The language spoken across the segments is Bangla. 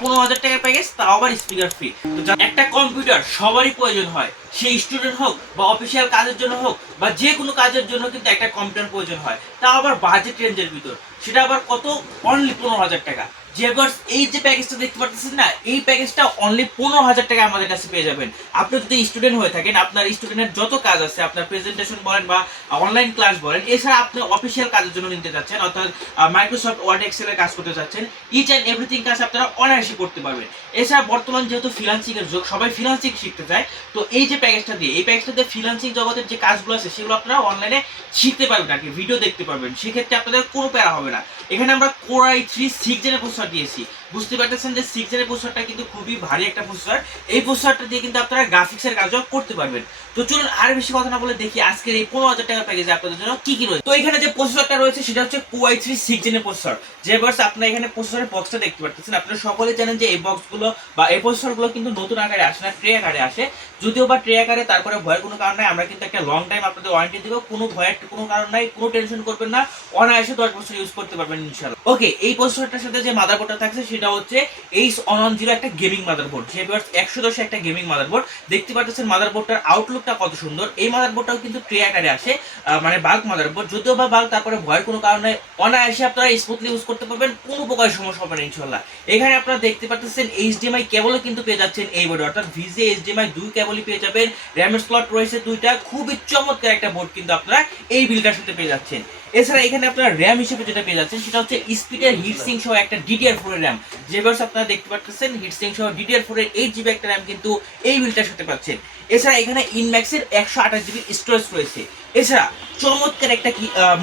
15,000 টাকার প্যাকেজ, তাও আবার স্পিকার ফ্রি। তো একটা কম্পিউটার সবারই প্রয়োজন হয়, সে স্টুডেন্ট হোক বা অফিসিয়াল কাজের জন্য হোক বা যে কোনো কাজের জন্য কিন্তু একটা কম্পিউটার প্রয়োজন হয়, তাও আবার বাজেট রেঞ্জের ভিতর। সেটা আবার কত? অনলি 15,000 টাকা। যে এই যে প্যাকেজটা দেখতে পাচ্ছেন না, এই প্যাকেজটা অনলি 15,000 টাকা আমাদের কাছে পেয়ে যাবেন। আপনি যদি স্টুডেন্ট হয়ে থাকেন, আপনার স্টুডেন্টের যত কাজ আছে, আপনার প্রেজেন্টেশন বলেন বা অনলাইন ক্লাস বলেন, এছাড়া আপনি অফিসিয়াল কাজের জন্য নিতে যাচ্ছেন, অর্থাৎ মাইক্রোসফট ওয়ার্ড এক্সেলের কাজ করতে যাচ্ছেন, ইচ অ্যান্ড এভরিথিং কাজ আপনারা অনায়াসে করতে পারবেন। এছাড়া বর্তমান যেহেতু ফ্রিল্যান্সিং এর যুগ, সবাই ফ্রিল্যান্সিং শিখতে চায়, তো এই যে প্যাকেজটা দিয়ে, এই প্যাকেজটা দিয়ে ফ্রিল্যান্সিং জগতের যে কাজগুলো আছে সেগুলো আপনারা অনলাইনে শিখতে পারবেন আর কি, ভিডিও দেখতে পারবেন। সেক্ষেত্রে আপনাদের কোনো প্যারা হবে না। এখানে আমরা Core i3 6 জেনের প্রসেসর দিয়েছি। বুঝতে পারতেছেন যে 6 জেনের প্রসেসরটা কিন্তু খুবই ভারী একটা প্রসেসর। এই প্রসেসরটা দিয়ে কিন্তু আপনারা গ্রাফিক্সের কাজও করতে পারবেন। তো চলুন আর বেশি কথা না বলে দেখি আজকের এই 15,000 টাকা প্যাকেজে আপনাদের জন্য কি কি রয়েছে। তো এখানে যে প্রসেসরটা রয়েছে সেটা হচ্ছে Core i3 6 জেনের প্রসেসর। যে বাস আপনারা এখানে প্রসেসরের বক্সটা দেখতে পাচ্ছেন, আপনারা সকলে জানেন যে এই বক্সগুলো বা এই প্রসেসরগুলো কিন্তু নতুন আকারে আসে না, ট্রে আকারে আসে। যদিও বা ট্রে আকারে, তারপরে ভয়ের কোনো কারণ নাই, আমরা কিন্তু একটা লং টাইম আপনাদের ওয়ারেন্টি দিব, কোনো ভয়ের কোনো কারণ নাই, কোনো টেনশন করবেন না, অনায়াসে 10 বছর ইউজ করতে পারবেন ইনশাআল্লাহ। ওকে, এই প্রসেসরটার সাথে যে মাদারবোর্ডটা থাকছে সেটা হচ্ছে H110 একটা গেমিং মাদারবোর্ড। যে ভিউয়ার্স 110 একটা গেমিং মাদারবোর্ড। দেখতে পাচ্ছেন মাদারবোর্ডটার আউটলুকটা কত সুন্দর। এই মাদারবোর্ডটাও কিন্তু ট্রে আকারে আসে, মানে বাল্ক মাদারবোর্ড। যদিও বা বাল্ক, তারপরে ভয়ের কোনো কারণে অনায়াসে আপনারা স্মুথলি ইউজ করতে পারবেন, কোনো প্রকার সমস্যা হবে না ইনশাআল্লাহ। এখানে আপনারা দেখতে পাচ্ছেন HDMI কেবলও কিন্তু পেয়ে যাচ্ছেন এই বোর্ডে, অর্থাৎ VGA HDMI দুই কেবলই পেয়ে যাবেন। র্যামের স্লট রয়েছে দুইটা, খুবই চমৎকার একটা বোর্ড কিন্তু আপনারা এই বিলটার সাথে পেয়ে যাচ্ছেন। এছাড়া এখানে আপনারা র্যাম হিসেবে যেটা পেয়ে যাচ্ছেন সেটা হচ্ছে স্পিডের হিটসিং সহ একটা DDR4 এর র্যাম। যে বাস আপনারা দেখতে পাচ্ছেন হিটসিং সহ DDR4 এর 8GB একটা র্যাম কিন্তু এই বিলটার সাথে পাচ্ছেন। এছাড়া এখানে ইনম্যাক্সের 128GB স্টোরেজ রয়েছে। এছাড়া চমৎকার একটা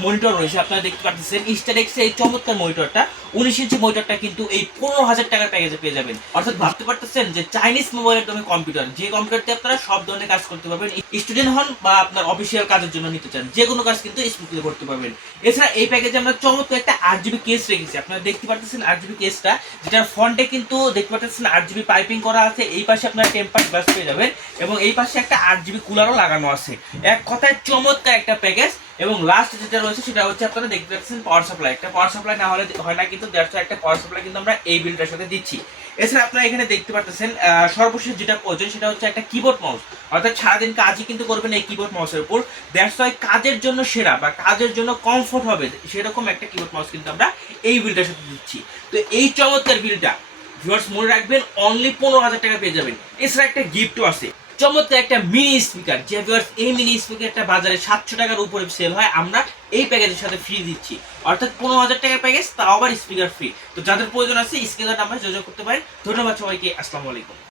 মনিটর রয়েছে, আপনারা দেখতে পাচ্ছেন স্টারেক্স এই চমৎকার মনিটরটা, 19 ইঞ্চি মনিটরটা কিন্তু এই 15,000 টাকার প্যাকেজে পেয়ে যাবেন। অর্থাৎ ভাবতে পারতেছেন যে চাইনিজ মোবাইলের দামে কম্পিউটার, যে কম্পিউটারতে আপনারা সব ধরনের কাজ করতে পারবেন, স্টুডেন্ট হন বা আপনার অফিসিয়াল কাজের জন্য নিতে চান, যে কোনো কাজ কিন্তু স্মুথলি করতে পারবেন। এছাড়া এই প্যাকেজে আমরা চমৎকার একটা 8GB কেস রেখেছি, আপনারা দেখতে পাচ্ছেন 8GB কেসটা, যেটার ফ্রন্টে কিন্তু দেখতে পাচ্ছেন 8GB পাইপিং করা আছে। এই পাশে আপনারা টেম্পার গ্লাস পেয়ে যাবেন এবং এই পাশে একটা 8GB কুলারও লাগানো আছে। এক কথায় চমৎকার একটা প্যাকেজ। এবং লাস্ট যেটা রয়েছে সেটা হচ্ছে আপনারা দেখতে পাচ্ছেন পাওয়ার সাপ্লাই। একটা পাওয়ার সাপ্লাই না হলে হয় না, কিন্তু দেড়শো একটা পাওয়ার সাপ্লাই কিন্তু আমরা এই বিলটার সাথে দিচ্ছি। এছাড়া আপনারা এখানে দেখতে পাচ্ছেন সর্বশেষ যেটা প্রয়োজন সেটা হচ্ছে একটা কিবোর্ড মাউস, অর্থাৎ সারাদিন কাজই কিন্তু করবেন এই কিবোর্ড মাউসের উপর। দ্যাটস ওয়াই কাজের জন্য সেরা বা কাজের জন্য কমফোর্ট হবে সেরকম একটা কিবোর্ড মাউস কিন্তু আমরা এই বিলটার সাথে দিচ্ছি। তো এই চমৎকার বিলটা ভিউয়ার্স মনে রাখবেন অনলি 15,000 টাকা পেয়ে যাবেন। এছাড়া একটা গিফটও আছে, চমৎকার একটা মিনি স্পিকার। যে ভিউয়ার্স এই মিনি স্পিকারটা বাজারে 700 টাকার উপরে সেল হয়, আমরা এই প্যাকেজের সাথে ফ্রি দিচ্ছি। অর্থাৎ 15,000 টাকার প্যাকেজ, তাও আবার স্পিকার ফ্রি। তো যাদের প্রয়োজন আছে স্ক্রিনের নাম্বারে যোগাযোগ করতে পারেন। ধন্যবাদ সবাইকে, আসসালামু আলাইকুম।